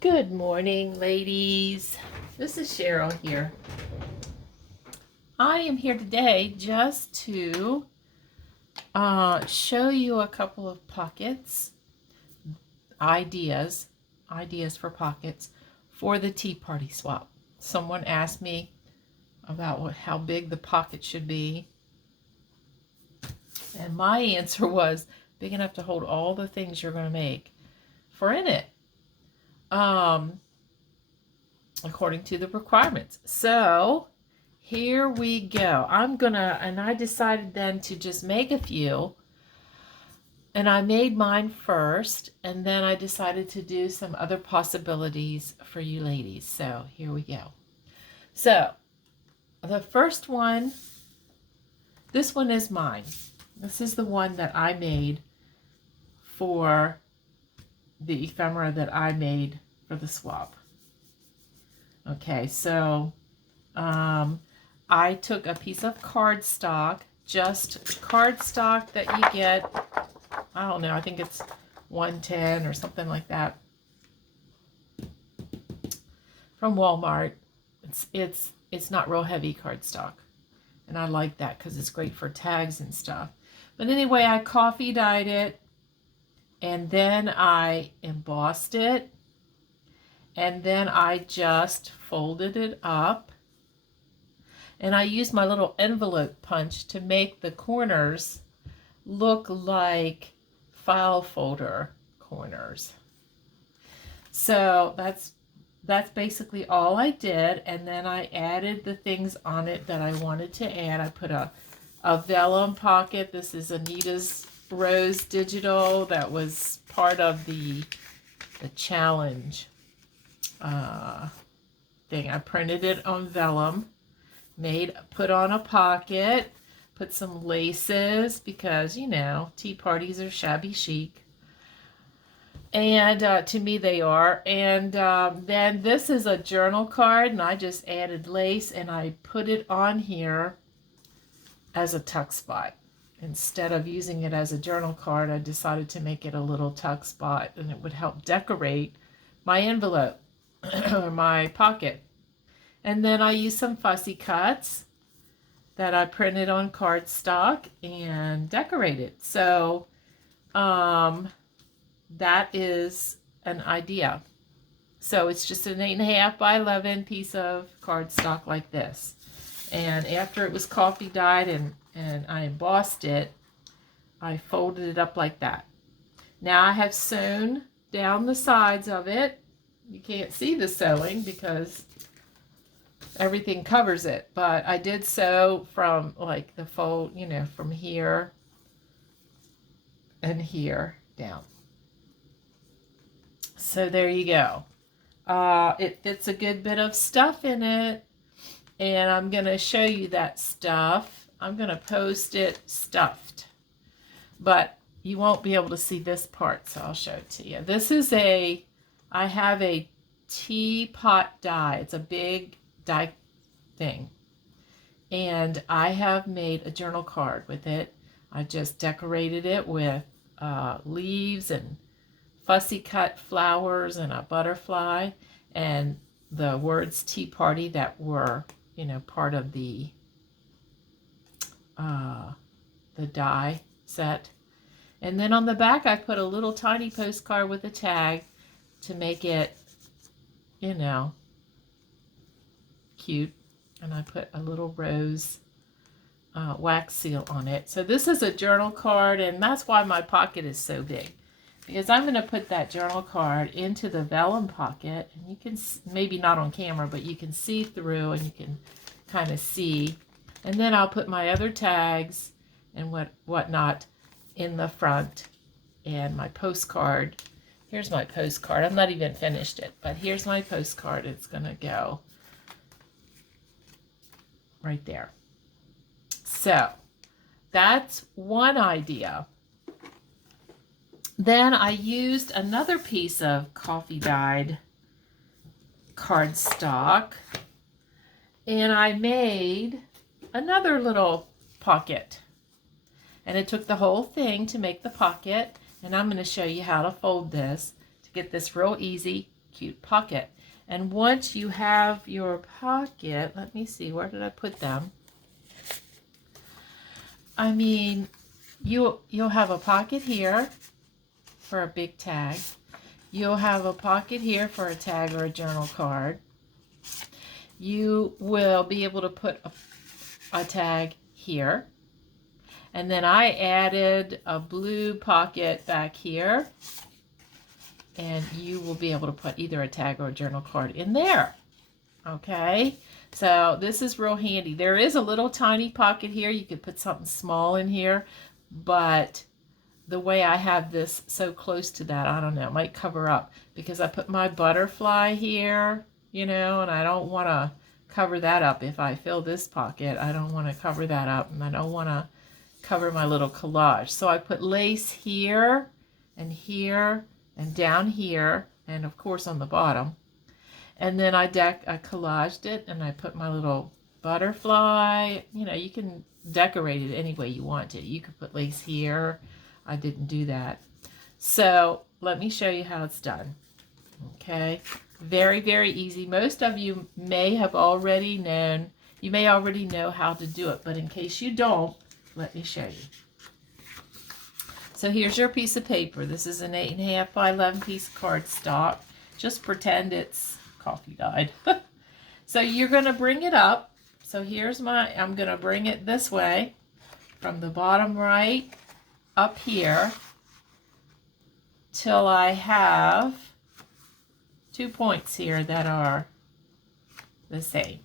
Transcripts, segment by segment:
Good morning, ladies. This is Cheryl here. I am here today just to show you a couple of pockets, ideas for pockets for the Tea Party swap. Someone asked me about how big the pocket should be, and my answer was big enough to hold all the things you're going to make for in it. According to the requirements. So here we go. I decided then to just make a few, and I made mine first, and then I decided to do some other possibilities for you ladies. So here we go. So the first one, this one is mine. This is the one that I made for the ephemera that I made for the swap. Okay, so I took a piece of cardstock, just cardstock that you get, I don't know, I think it's 110 or something like that from Walmart. It's not real heavy cardstock, and I like that because it's great for tags and stuff. But anyway, I coffee dyed it, and then I embossed it, and then I just folded it up, and I used my little envelope punch to make the corners look like file folder corners. So that's basically all I did, and then I added the things on it that I wanted to add. I put a vellum pocket. This is Anita's Rose Digital. That was part of the challenge thing. I printed it on vellum, put on a pocket, put some laces because, you know, tea parties are shabby chic. And to me they are. And then this is a journal card, and I just added lace and I put it on here as a tuck spot. Instead of using it as a journal card, I decided to make it a little tuck spot, and it would help decorate my envelope or my pocket. And then I used some fussy cuts that I printed on cardstock and decorated. So that is an idea. So it's just an 8.5 by 11 piece of cardstock like this. And after it was coffee dyed and I embossed it, I folded it up like that. Now I have sewn down the sides of it. You can't see the sewing because everything covers it, but I did sew from like the fold, you know, from here and here down. So there you go. It fits a good bit of stuff in it, and I'm going to show you that stuff. I'm going to post it stuffed, but you won't be able to see this part, so I'll show it to you. This is I have a teapot die. It's a big die thing, and I have made a journal card with it. I just decorated it with leaves and fussy cut flowers and a butterfly and the words Tea Party that were, you know, part of the die set. And then on the back I put a little tiny postcard with a tag to make it, you know, cute. And I put a little rose wax seal on it. So this is a journal card, and that's why my pocket is so big, because I'm going to put that journal card into the vellum pocket, and you can, maybe not on camera, but you can see through and you can kind of see. And then I'll put my other tags and whatnot in the front, and my postcard. Here's my postcard. I'm not even finished it, but here's my postcard. It's going to go right there. So that's one idea. Then I used another piece of coffee dyed cardstock, and I made another little pocket. And it took the whole thing to make the pocket, and I'm going to show you how to fold this to get this real easy, cute pocket. And once you have your pocket, let me see, where did I put them? I mean, you'll have a pocket here for a big tag. You'll have a pocket here for a tag or a journal card. You will be able to put a tag here. And then I added a blue pocket back here. And you will be able to put either a tag or a journal card in there. Okay, so this is real handy. There is a little tiny pocket here. You could put something small in here, but the way I have this so close to that, I don't know, it might cover up because I put my butterfly here, you know, and I don't want to cover that up. If I fill this pocket, I don't want to cover that up, and I don't want to cover my little collage. So I put lace here and down here, and of course on the bottom. And then I collaged it, and I put my little butterfly. You know, you can decorate it any way you want to. You could put lace here. I didn't do that. So let me show you how it's done. Okay, very, very easy. Most of you may have already known, you may already know how to do it, but in case you don't, let me show you. So here's your piece of paper. This is an 8.5 by 11 piece cardstock. Just pretend it's coffee dyed. So you're going to bring it up. So here's I'm going to bring it this way from the bottom right up here till I have 2 points here that are the same.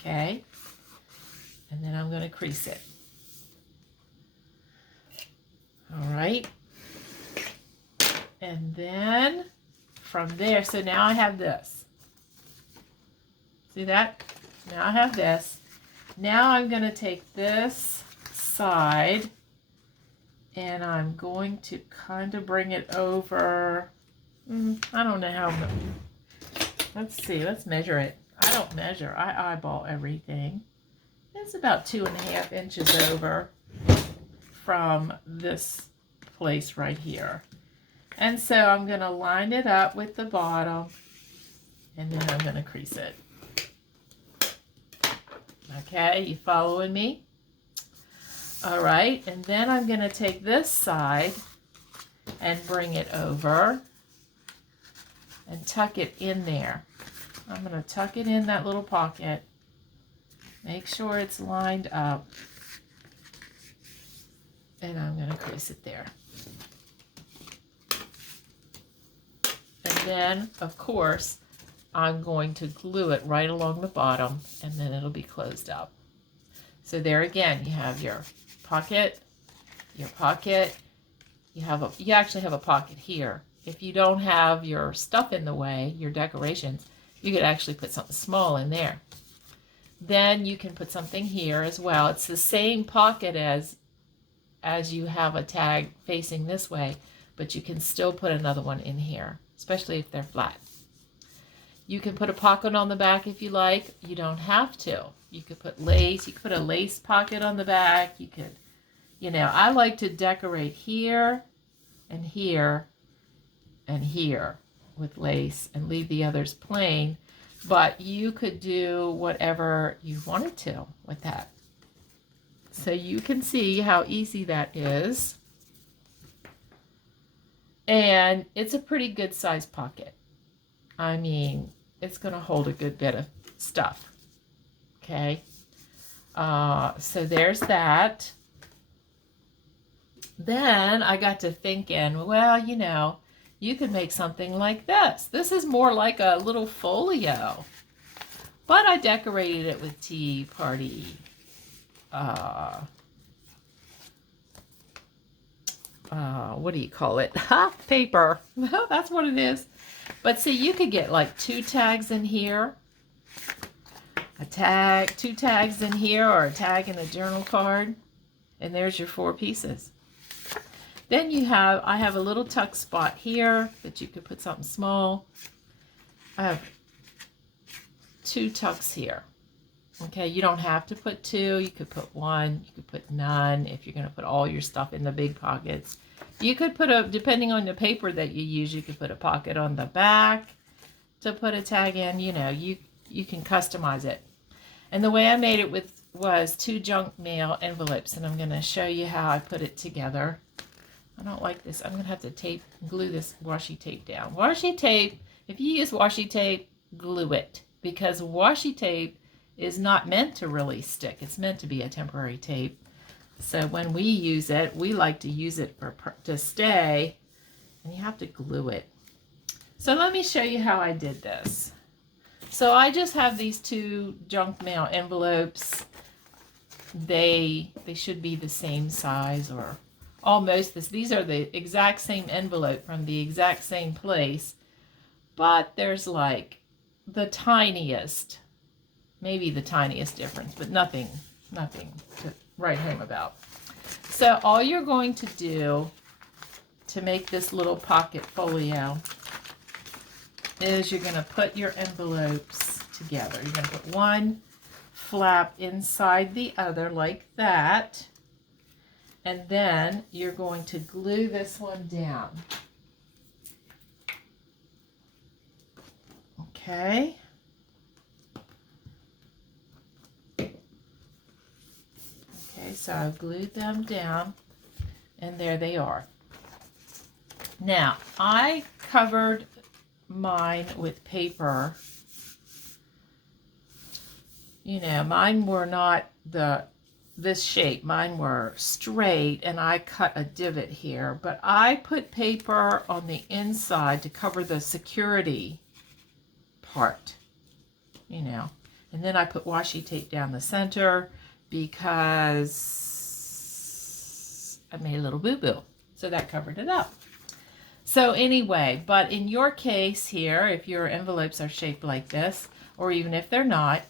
Okay? And then I'm going to crease it. All right. And then from there, so now I have this. See that? Now I have this. Now I'm going to take this side and I'm going to kind of bring it over. I don't know how much. Let's see. Let's measure it. I don't measure. I eyeball everything. It's about 2.5 inches over from this place right here. And so I'm going to line it up with the bottom, and then I'm going to crease it. Okay, you following me? All right, and then I'm going to take this side and bring it over and tuck it in there. I'm going to tuck it in that little pocket. Make sure it's lined up. And I'm going to crease it there. And then, of course, I'm going to glue it right along the bottom, and then it'll be closed up. So there again, you have your pocket. You actually have a pocket here. If you don't have your stuff in the way, your decorations, you could actually put something small in there. Then you can put something here as well. It's the same pocket as you have a tag facing this way, but you can still put another one in here, especially if they're flat. You can put a pocket on the back if you like. You don't have to. You could put lace. You could put a lace pocket on the back. You could, you know, I like to decorate here and here and here with lace and leave the others plain, but you could do whatever you wanted to with that. So you can see how easy that is. And it's a pretty good size pocket. I mean, it's going to hold a good bit of stuff. Okay. So there's that. Then I got to thinking, well, you know, you could make something like this. This is more like a little folio. But I decorated it with Tea Party what do you call it? Paper. That's what it is. But see, you could get like 2 tags in here, two tags in here, or a tag in a journal card, and there's your 4 pieces. Then I have a little tuck spot here that you could put something small. I have 2 tucks here. Okay, you don't have to put 2. You could put 1. You could put none if you're going to put all your stuff in the big pockets. You could put depending on the paper that you use, you could put a pocket on the back. to put a tag in, you know, you can customize it. And the way I made it was 2 junk mail envelopes, and I'm going to show you how I put it together. I don't like this. I'm going to have to glue this washi tape down. Washi tape, if you use washi tape, glue it, because washi tape is not meant to really stick. It's meant to be a temporary tape. So when we use it, we like to use it to stay, and you have to glue it. So let me show you how I did this. So I just have these 2 junk mail envelopes. They should be the same size, or almost this. These are the exact same envelope from the exact same place, but there's like the tiniest, maybe the tiniest difference, but nothing to write home about. So all you're going to do to make this little pocket folio is you're going to put your envelopes together. You're going to put one flap inside the other like that, and then you're going to glue this one down. Okay. Okay, so I've glued them down, and there they are. Now, I covered mine with paper. You know, mine were not this shape. Mine were straight, and I cut a divot here, but I put paper on the inside to cover the security part, you know, and then I put washi tape down the center because I made a little boo-boo, so that covered it up. So anyway, but in your case here, if your envelopes are shaped like this, or even if they're not,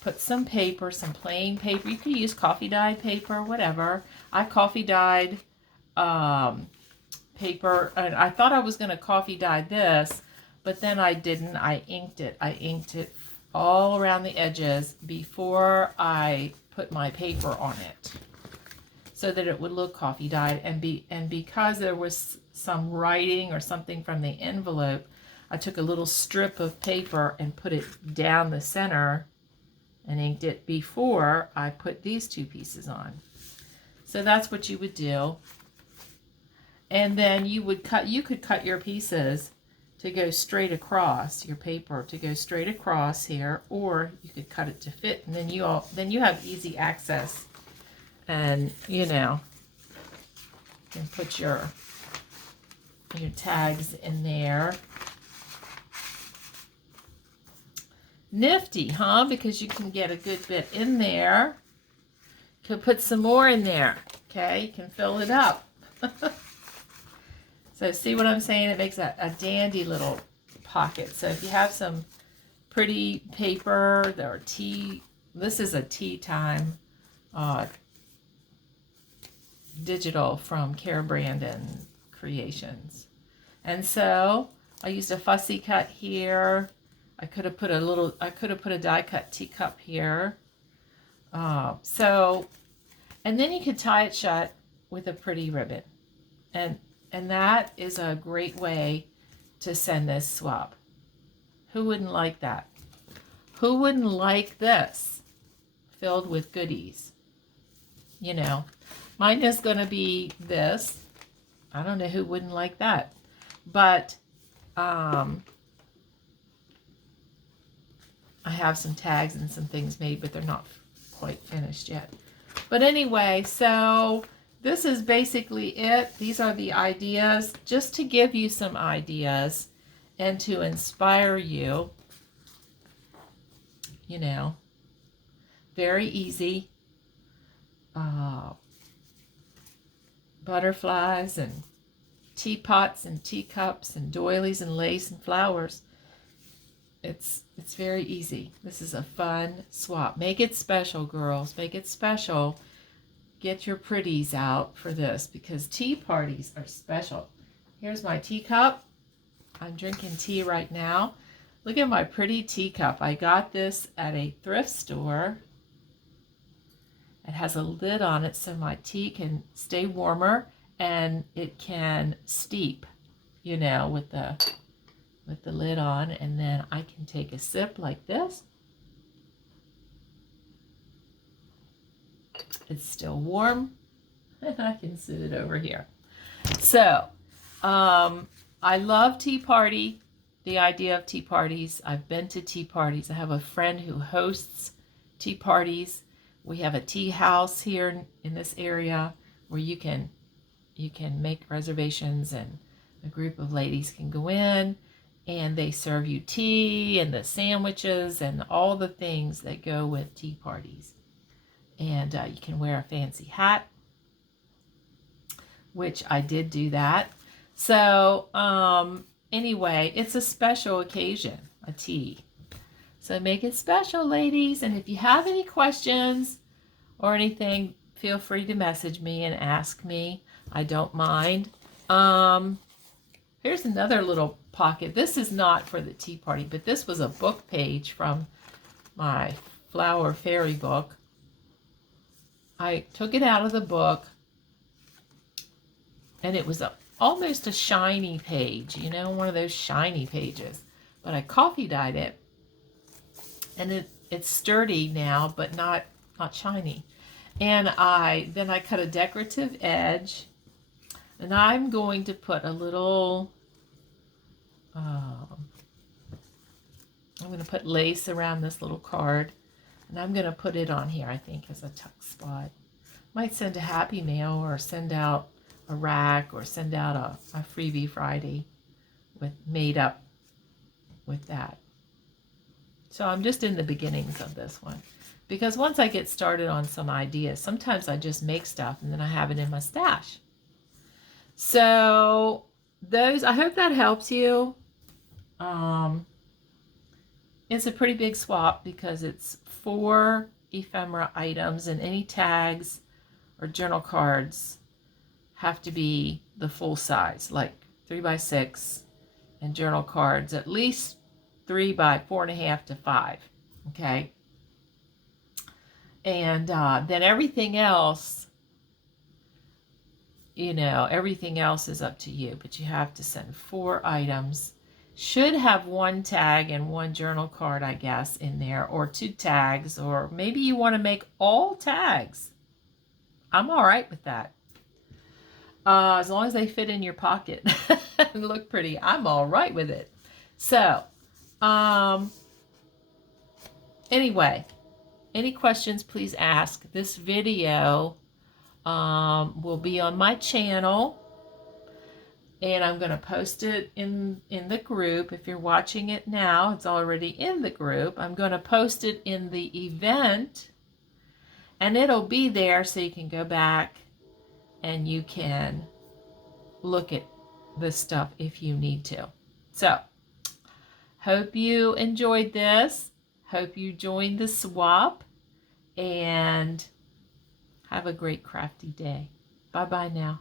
put some paper, some plain paper. You could use coffee dyed paper, whatever. I coffee dyed paper, and I thought I was going to coffee dye this, but then I didn't. I inked it. I inked it all around the edges before I put my paper on it, so that it would look coffee dyed. And because there was some writing or something from the envelope, I took a little strip of paper and put it down the center and inked it before I put these 2 pieces on. So that's what you would do. And then you could cut your pieces to go straight across, your paper to go straight across here, or you could cut it to fit, and then you have easy access, and you know, you can put your tags in there. Nifty, huh? Because you can get a good bit in there. You can put some more in there. Okay, you can fill it up. So see what I'm saying? It makes a dandy little pocket. So if you have some pretty paper or this is a tea time digital from Care Brandon Creations. And so I used a fussy cut here. I could have put a die cut teacup here. And then you could tie it shut with a pretty ribbon. And that is a great way to send this swap. Who wouldn't like that? Who wouldn't like this filled with goodies? You know, mine is going to be this. I don't know who wouldn't like that. But I have some tags and some things made, but they're not quite finished yet. But anyway, so this is basically it. These are the ideas, just to give you some ideas and to inspire you. You know, very easy. Butterflies and teapots and teacups and doilies and lace and flowers. It's very easy. This is a fun swap. Make it special, girls. Make it special. Get your pretties out for this, because tea parties are special. Here's my teacup. I'm drinking tea right now. Look at my pretty teacup. I got this at a thrift store. It has a lid on it so my tea can stay warmer, and it can steep, you know, with the with the lid on, and then I can take a sip like this. It's still warm, and I can sit it over here. So, I love tea party, the idea of tea parties. I've been to tea parties. I have a friend who hosts tea parties. We have a tea house here in this area where you can make reservations, and a group of ladies can go in and they serve you tea and the sandwiches and all the things that go with tea parties. And you can wear a fancy hat, which I did do that. So anyway, it's a special occasion, a tea. So make it special, ladies. And if you have any questions or anything, feel free to message me and ask me. I don't mind. Here's another little pocket. This is not for the tea party, but this was a book page from my Flower Fairy book. I took it out of the book, and it was almost a shiny page, you know, one of those shiny pages. But I coffee dyed it, and it's sturdy now, but not shiny. And then I cut a decorative edge, and I'm going to put a little, I'm going to put lace around this little card, and I'm going to put it on here, I think, as a tuck spot. Might send a happy mail, or send out a rack, or send out a freebie Friday made up with that. So I'm just in the beginnings of this one, because once I get started on some ideas, sometimes I just make stuff and then I have it in my stash. So I hope that helps you. It's a pretty big swap because it's 4 ephemera items, and any tags or journal cards have to be the full size, like 3x6, and journal cards at least 3 by 4.5 to 5. Okay. And then everything else, everything else is up to you, but you have to send 4 items. Should have 1 tag and 1 journal card, I guess, in there, or 2 tags, or maybe you want to make all tags. I'm all right with that. As long as they fit in your pocket and look pretty, I'm all right with it. So, anyway, any questions, please ask. This video will be on my channel, and I'm going to post it in the group. If you're watching it now, it's already in the group. I'm going to post it in the event, and it'll be there so you can go back and you can look at this stuff if you need to. So, hope you enjoyed this. Hope you joined the swap, and have a great crafty day. Bye-bye now.